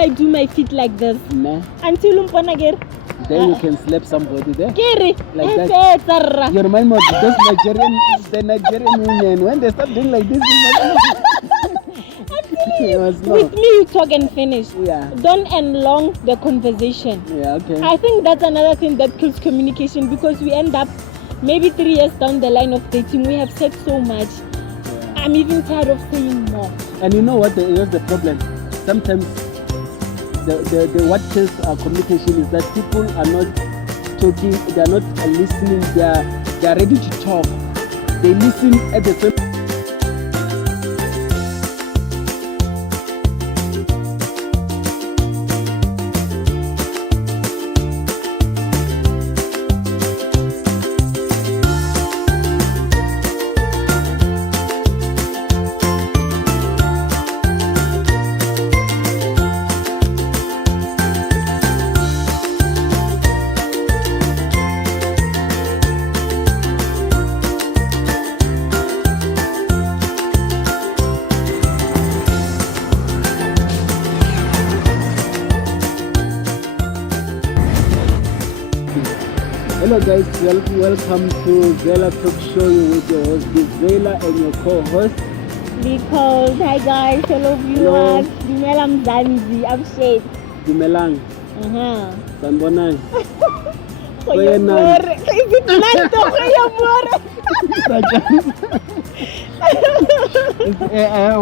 I do my feet like this. Nah. Until Then you can slap somebody there. Kere. Like that. You remind me of those Nigerian women when they start doing like this. With me, you talk and finish. Yeah. Don't elong the conversation. Yeah, okay. I think that's another thing that kills communication, because we end up maybe 3 years down the line of dating. We have said so much. Yeah. I'm even tired of saying more. And you know what? Here's the problem. Sometimes the what kills our communication is that people are not talking. They are not listening. They are ready to talk. They listen at the same. Hello guys, welcome to Zeiler Show with your host Zeiler and your co-host Because hi guys, hello viewers. Dumelang Zanzi, I'm Shade. Dumelang. Sanbonang. Koyamore. Is it nice to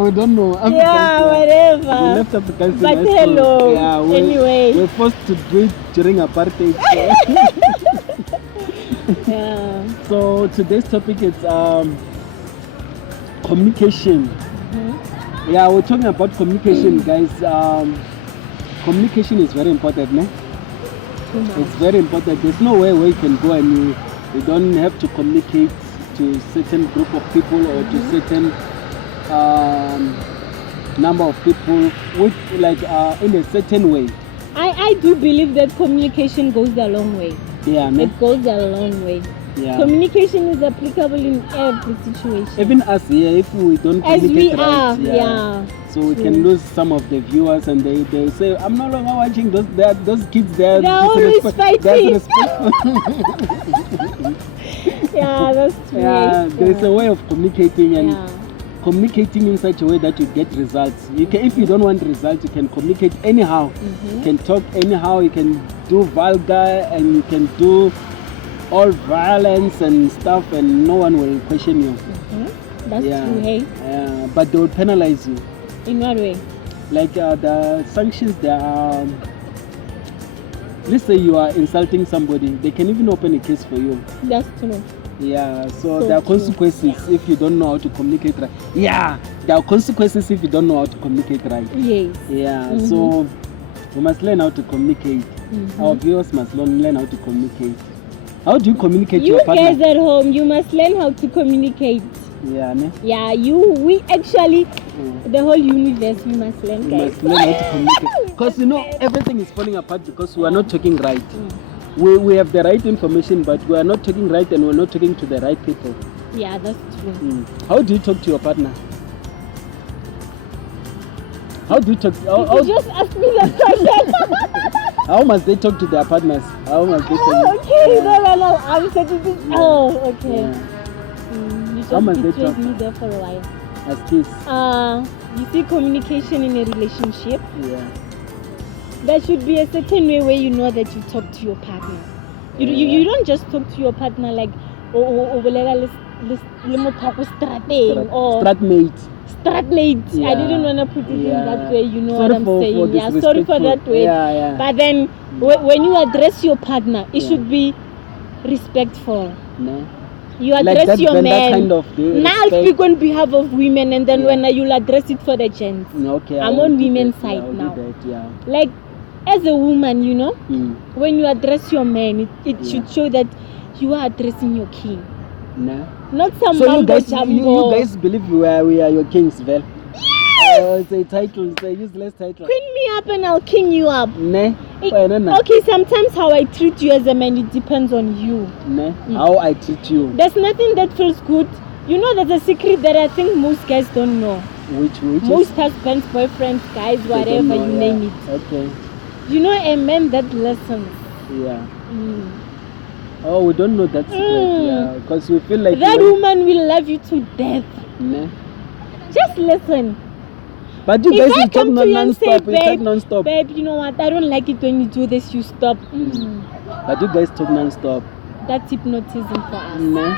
we don't know. Yeah, whatever. We left African but hello. Yeah, anyway. We're forced to do it during apartheid. Yeah. So today's topic is communication. Mm-hmm. Yeah, we're talking about communication, guys. Communication is very important, ne? Mm-hmm. It's very important. There's no way where you can go and you don't have to communicate to a certain group of people or to certain number of people with in a certain way. I do believe that communication goes a long way. Yeah, ne? It goes a long way. Yeah. Communication is applicable in every situation. Even us here, if we don't communicate right, yeah. So we can lose some of the viewers, and they say, I'm no longer watching those kids. They're always fighting. Yeah, that's true. Yeah, there's a way of communicating and communicating in such a way that you get results. You can, if you don't want results, you can communicate anyhow. Mm-hmm. You can talk anyhow. You can do vulgar and you can do all violence and stuff, and no one will question you. Mm-hmm. That's true, hey? But they will penalize you. In what way? Like the sanctions, they are. Let's say you are insulting somebody, they can even open a case for you. That's true. Yeah, so there are consequences if you don't know how to communicate right. Yeah, there are consequences if you don't know how to communicate right. Yes. Yeah, so we must learn how to communicate. Mm-hmm. Our viewers must learn how to communicate. How do you communicate your partner? You guys at home, you must learn how to communicate. Yeah, ne? Yeah, we actually, the whole universe, we must learn, guys. We must learn how to communicate. Because you know, everything is falling apart because we are not talking right. We have the right information, but we are not talking right and we're not talking to the right people. Yeah, that's true. How do you talk to your partner? How do you talk? You just asked me that question. How must they talk to their partners? How must they talk? Okay, no. I'm saying this. Oh, okay. Yeah. You just how must they talk? me there for a while. As kids. You see, communication in a relationship. Yeah. There should be a certain way where you know that you talk to your partner. You don't just talk to your partner like stratmate. Yeah. I didn't want to put it in that way, you know what I'm saying? Sorry for that way. Yeah. But then when you address your partner, it should be respectful. No. You address like your man. Kind of now I'll speak on behalf of women, and then when you'll address it for the gents. Okay. I'm on women's side now. Like as a woman, you know, when you address your man, it should show that you are addressing your king. No. Not some so mambo you jumbo. guys believe we are your kings, well? Yes! It's a title, it's a useless title. Queen me up and I'll king you up. Ne? Okay, sometimes how I treat you as a man, it depends on you. Ne? How I treat you. There's nothing that feels good. You know, there's a secret that I think most guys don't know. Which Most husbands, boyfriends, guys, whatever you name it. Okay. You know a man that listens. Yeah. Oh, we don't know that secret. Yeah, because we feel like that woman will love you to death. Nah. Just listen. But you guys will talk non-stop. Non-stop. Babe, you know what? I don't like it when you do this. You stop. But you guys talk non-stop. That's hypnotism for us. Nah.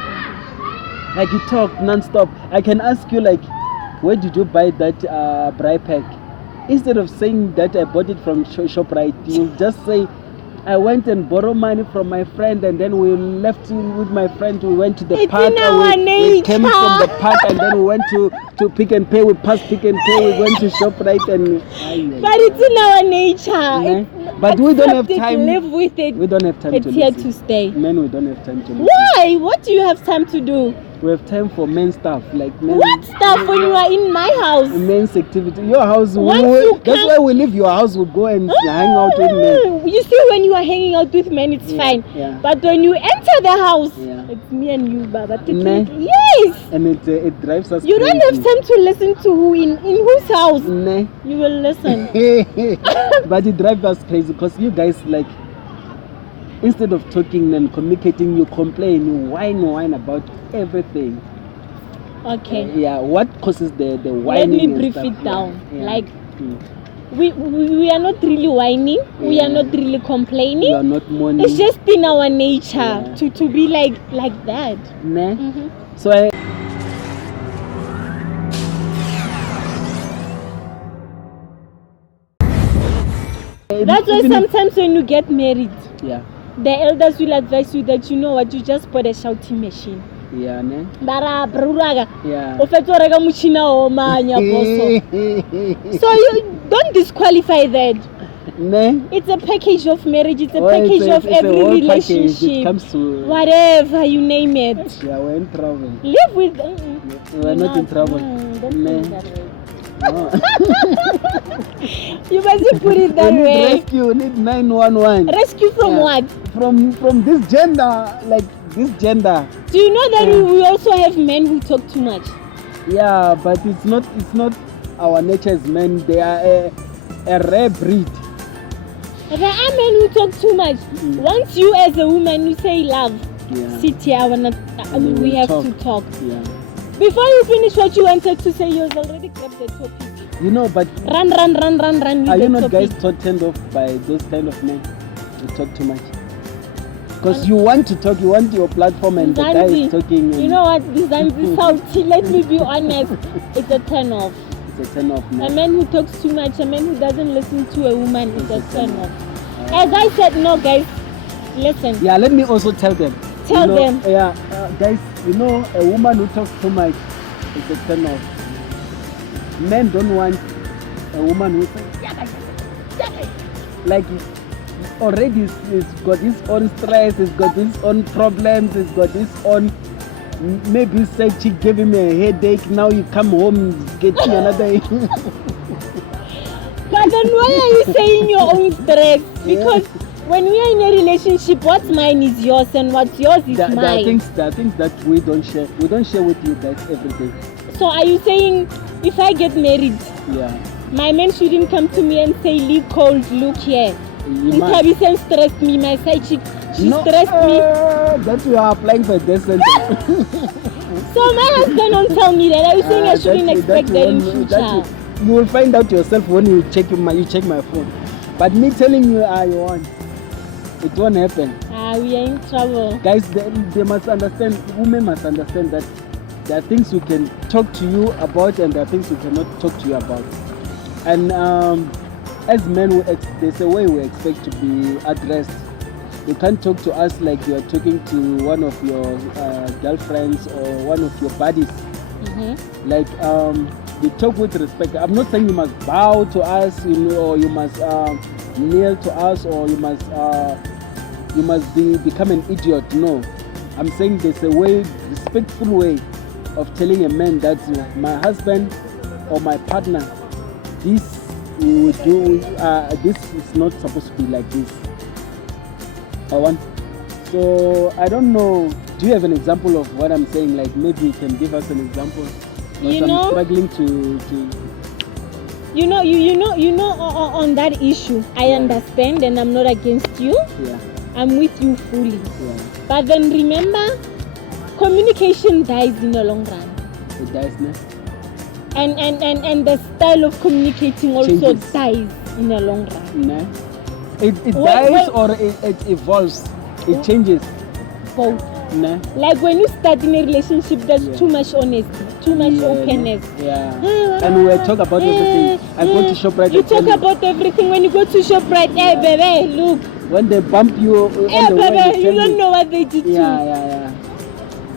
Like you talk non-stop. I can ask you like, where did you buy that bri pack? Instead of saying that I bought it from ShopRite, you just say, I went and borrowed money from my friend, and then we left with my friend. We went to the park. We came from the park, and then we went to Pick and Pay. We passed Pick and Pay. We went to ShopRite, and but it's in our nature. But we don't have time. Live with it. We don't have time to listen. It's here to stay. Men, we don't have time to listen. Why? What do you have time to do? We have time for men stuff, like men. What stuff when you are in my house? Men's activity. Your house. That's why we leave your house. We go and hang out with men. You see, when you are hanging out with men, it's fine. Yeah. But when you enter the house, it's me and you, Baba. Yes. And it drives us. You crazy. don't have time to listen to who in whose house. You will listen. But it drives us crazy because you guys like. Instead of talking and communicating, you complain, you whine about everything. Okay. What causes the whining? Let me brief it down. Like, we are not really whining. We are not really complaining. You are not mourning. It's just in our nature to be like that. So that's why sometimes when you get married, the elders will advise you that you know what, you just bought a shouting machine. So you don't disqualify that. It's a package of marriage. It's a package of every relationship. It comes to whatever you name it. Yeah, we're in trouble. Live with. We're not in trouble. You must put it that way. Rescue, you need 911. Rescue from what? From this gender, like this gender. Do you know that we also have men who talk too much? Yeah, but it's not our nature as men. They are a rare breed. There are men who talk too much. Once you as a woman you say love, sit here, we have to talk. Before you finish what you wanted to say, you've already grabbed the topic. You know, but run. Are you not guys turned off by those kind of men who talk too much? Because you want to talk, you want your platform, and the guy is talking. You know what? This salty. Let me be honest. It's a turn off. It's a turn off, man. A man who talks too much, a man who doesn't listen to a woman, is a turn off. As I said, no, guys, listen. Yeah, let me also tell them. Tell them. Yeah, guys, you know, a woman who talks too much is a turn off. Men don't want a woman who says, like, already he's got his own stress, he's got his own problems, he's got his own, maybe say she gave him a headache, now you come home getting another. But then why are you saying your own stress? Because when we are in a relationship, what's mine is yours and what's yours is mine. There are things that we don't share. We don't share with you guys every day. So are you saying if I get married, my man shouldn't come to me and say, "Look cold, look here." Ntabisen stressed me, my side chick, she stressed me. That you are applying for this sentence. So my husband won't tell me that. Are you saying I shouldn't expect that in future? You will find out yourself when you check my phone. But me telling you, you want. It won't happen. We are in trouble. Guys, they must understand, women must understand that there are things we can talk to you about and there are things we cannot talk to you about. And as men, there's a way we expect to be addressed. You can't talk to us like you're talking to one of your girlfriends or one of your buddies. Like, we talk with respect. I'm not saying you must bow to us, or you must kneel to us, or you must become an idiot. No, I'm saying there's a way, respectful way of telling a man that my husband or my partner, this we would do. This is not supposed to be like this. So I don't know. Do you have an example of what I'm saying? Like maybe you can give us an example. You I'm know, struggling to you know, on that issue, I understand, and I'm not against you. yeah. I'm with you fully. Yeah. But then remember, communication dies in the long run. It dies now. And the style of communicating also Changes. dies in the long run. Nah. It dies or it evolves. It changes. Both. Nah. Like when you start in a relationship, there's too much honesty, too much openness. Yeah. And we talk about everything. I go to ShopRite. You talk about everything when you go to ShopRite. Hey, baby, look. When they bump you, Hey, baby, you don't know what they did to you. Yeah.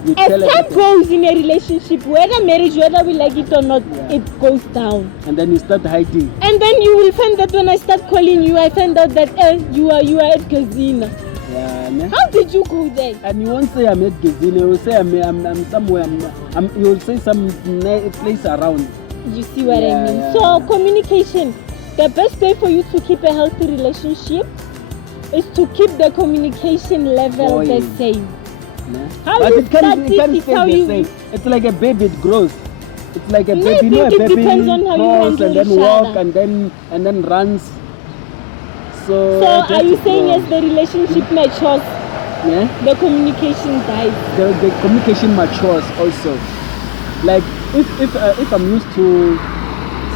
You As tell time everything. goes in a relationship, whether marriage, whether we like it or not, it goes down. And then you start hiding. And then you will find that when I start calling you, I find out that you are at Casino. Yeah. Nah. How did you go there? And you won't say I'm at Gazine, you will say I'm somewhere, you will say some place around. You see what I mean? Yeah. So communication, the best way for you to keep a healthy relationship is to keep the communication level the same. Yeah. How But you it can't start stay the same. It's like a baby, it grows. It's like a No, baby, I you know, a think it baby depends on how you crawls and handle then each walk other. and then runs. So are you saying as the relationship matures, yeah? the communication dies? The communication matures also. Like if I'm used to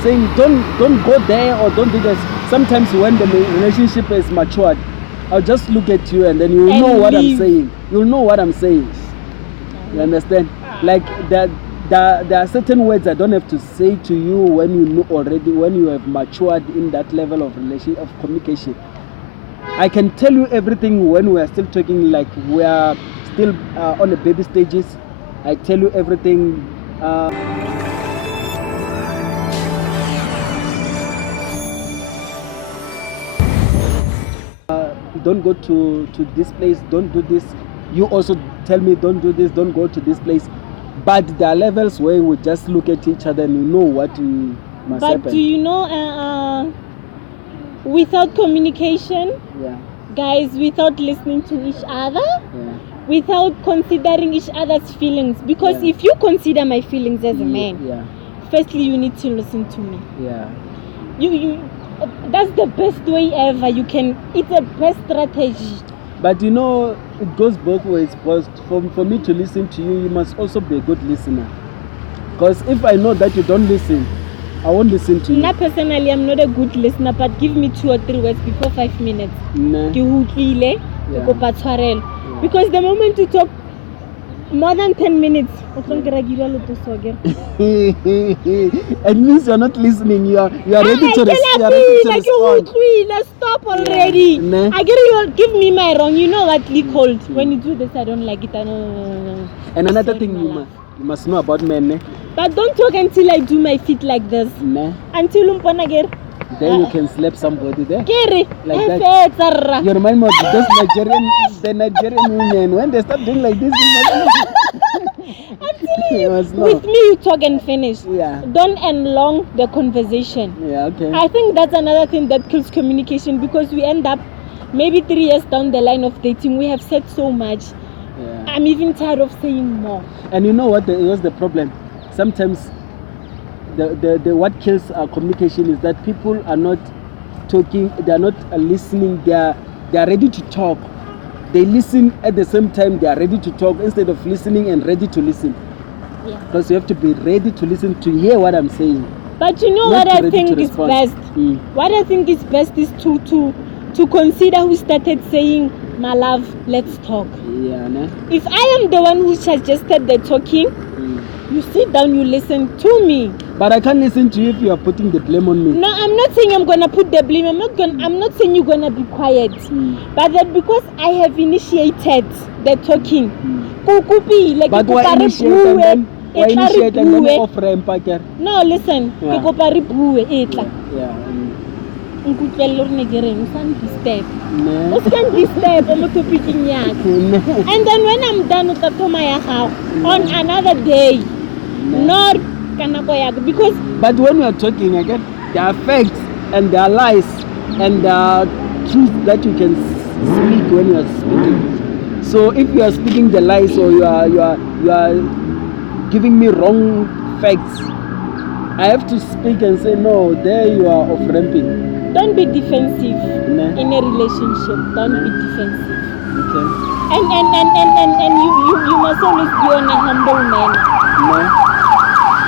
saying don't go there or don't do this, sometimes when the relationship is matured, I'll just look at you and then you'll know what I'm saying. You'll know what I'm saying. You understand? Like that. There are certain words I don't have to say to you when you know already, when you have matured in that level of communication. I can tell you everything when we are still talking, like we are still on the baby stages. I tell you everything. Don't go to this place, don't do this. You also tell me don't do this, don't go to this place. But there are levels where we just look at each other and you know what must happen. But do you know, without communication, guys, without listening to each other, without considering each other's feelings, because if you consider my feelings as a man, firstly you need to listen to me. You that's the best way ever. It's a best strategy. But you know, it goes both ways. But for me to listen to you, you must also be a good listener. Because if I know that you don't listen, I won't listen to you. Now, personally, I'm not a good listener, but give me 2 or 3 words before 5 minutes. Because the moment you talk more than 10 minutes, it means you're not listening. You are ready to respond. Stop already. I get you. Give me my wrong. You know what Lee called. When you do this, I don't like it. No. And another thing you must know about men. But don't talk until I do my feet like this. Until then you can slap somebody there. Like that. You remind me of the Nigerian women. When they start doing like this, with me you talk and finish. Don't elong the conversation. I think that's another thing that kills communication, because we end up maybe 3 years down the line of dating, we have said so much. I'm even tired of saying more. And you know what was the problem? Sometimes the what kills our communication is that people are not talking, they are not listening, they are ready to talk. They listen at the same time they are ready to talk instead of listening and ready to listen. Because you have to be ready to listen to hear what I'm saying. But you know what I think is best? What I think is best is to consider who started saying, my love, let's talk. If I am the one who suggested the talking, you sit down, you listen to me. But I can't listen to you if you are putting the blame on me. No, I'm not saying I'm gonna put the blame. I'm not saying you're gonna be quiet. But that because I have initiated the talking. Like but why initiate and then offer empire? No, listen. And then when I'm done with the on another day, not because. But when we are talking again, there are facts and there are lies and there are truths that you can speak when you are speaking. So if you are speaking the lies or you are giving me wrong facts. I have to speak and say, no, there you are off ramping. Don't be defensive Nah. in a relationship. Don't be defensive. Okay. And you must always be on a humble manner. Nah.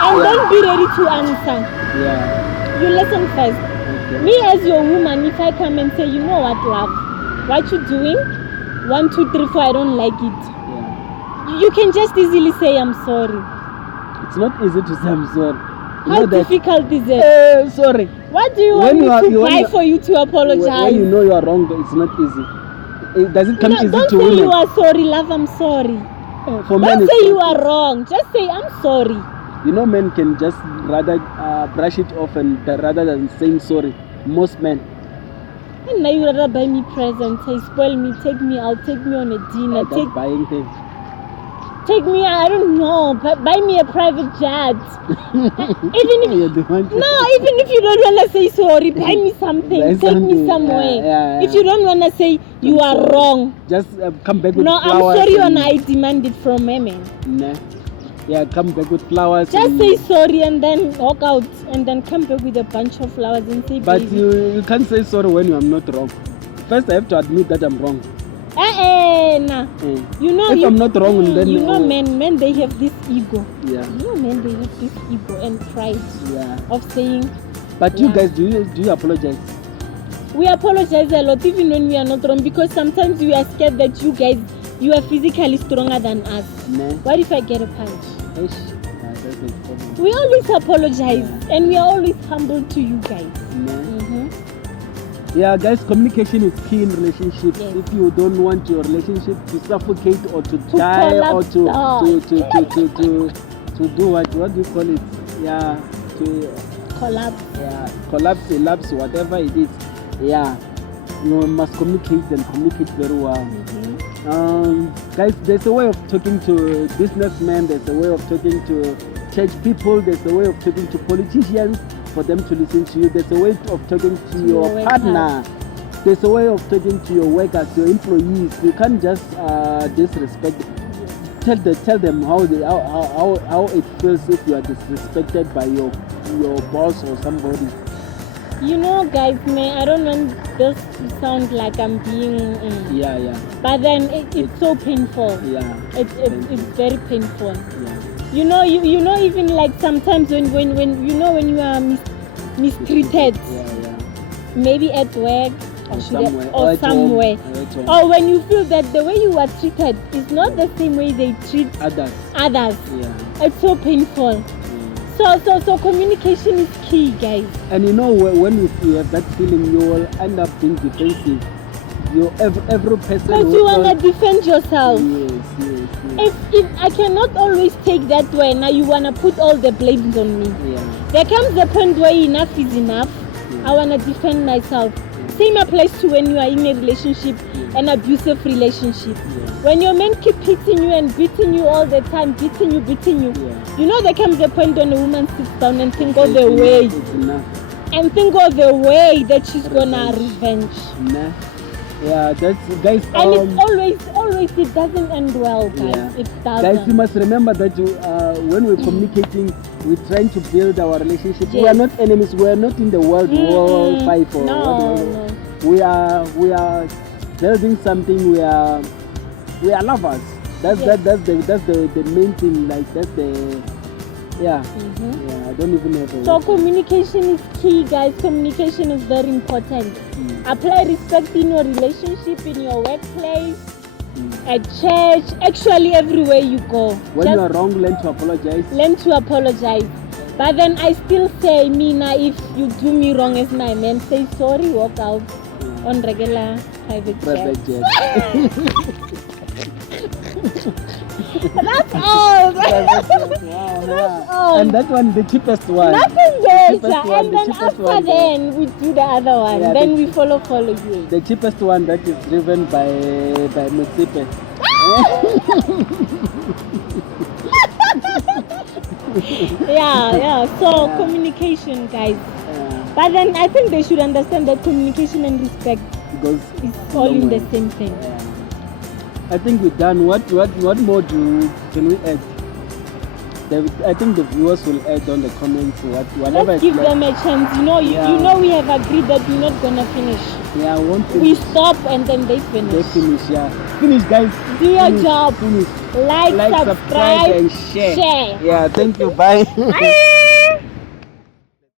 And don't be ready to answer. Yeah. You listen first. Okay. Me as your woman, if I come and say, you know what, love, what you doing? 1, 2, 3, 4, I don't like it. Yeah. You can just easily say, I'm sorry. It's not easy to say I'm sorry. You How know that, difficult is it? sorry. What do you want me to buy for you to apologize? When you know you are wrong, it's not easy. Does it come easy don't to say women? you are sorry, love, I'm sorry. For men, Don't it's say you not are wrong. Just say, I'm sorry. You know, men can just rather brush it off and rather than saying sorry. Most men. And now you rather buy me presents, say, spoil me, take me out, take me on a dinner, That's buying things. take me, I don't know, buy me a private jet. Even if even if you don't want to say sorry, buy me something, take me somewhere. Yeah. If you don't want to say you are wrong, just come back with flowers. No, I'm sorry when I demand it from women. Nah. Yeah, come back with flowers. Just say sorry and then walk out and then come back with a bunch of flowers and say, but baby. you can't say sorry when I'm not wrong. First I have to admit that I'm wrong. Nah. You know, if I'm not wrong, then you know, men they have this ego. Yeah. You know, men they have this ego and pride. Yeah. Of saying. But you guys, do you apologize? We apologize a lot even when we are not wrong, because sometimes we are scared that you are physically stronger than us. Nah. What if I get a punch? That's a problem. We always apologize, and we are always humble to you guys. Nah. Yeah, guys, communication is key in relationships. Yes. If you don't want your relationship to suffocate or to die or to do what do you call it? Yeah, to collapse. Yeah, collapse, elapse, whatever it is. Yeah, you must communicate and communicate very well. Guys, there's a way of talking to businessmen, there's a way of talking to church people, there's a way of talking to politicians for them to listen to you, there's a way of talking to your partner, there's a way of talking to your workers, your employees. You can't just disrespect. Tell them how it feels if you are disrespected by your boss or somebody. You know, guys, I don't want this to sound like I'm being. Yeah. But then it's so painful. Yeah. It's very painful. Yeah. You know, even like sometimes when you are mistreated, maybe at work or somewhere, or when you feel that the way you are treated is not the same way they treat others. Yeah. It's so painful. So communication is key, guys. And you know, when you have that feeling, you will end up being defensive. Every person. Because you wanna defend yourself. Yes. If I cannot always take that way, now you wanna put all the blames on me. Yeah. There comes a point where enough is enough. I wanna defend myself. Same applies to when you are in a relationship, an abusive relationship. When your men keep hitting you and beating you all the time, beating you. You know, there comes a point when a woman sits down and think of the way, that she's gonna revenge. Nah. Yeah, that's guys. And it's always it doesn't end well, guys. Yeah. It doesn't. Guys, you must remember that when we're communicating, we're trying to build our relationship. Yes. We are not enemies. We are not in the War 5 or no. We are building something. We are lovers. That's the main thing. Like that's the yeah. I don't even have a So communication is key, guys. Communication is very important. Apply respect in your relationship, in your workplace, at church, actually everywhere you go. When you are wrong, learn to apologize. But then I still say, Mina, if you do me wrong as my man, say sorry, walk out on regular private jet. That's all. That's all. And that one, the cheapest one. Nothing better. And then after then, we do the other one. Yeah, then we follow you. The cheapest one that is driven by Mutsipe. Yeah. So communication, guys. But then I think they should understand that communication and respect is all in the same thing. I think we're done. What more can we add? I think the viewers will add on the comments whatever. Let's give them a chance. You know, you know we have agreed that we're not gonna finish. Yeah, I won't finish. We stop and then they finish. They finish, yeah. Finish, guys. Do your job. Finish. Like, subscribe, and share. share. Yeah, thank you. Bye. Bye.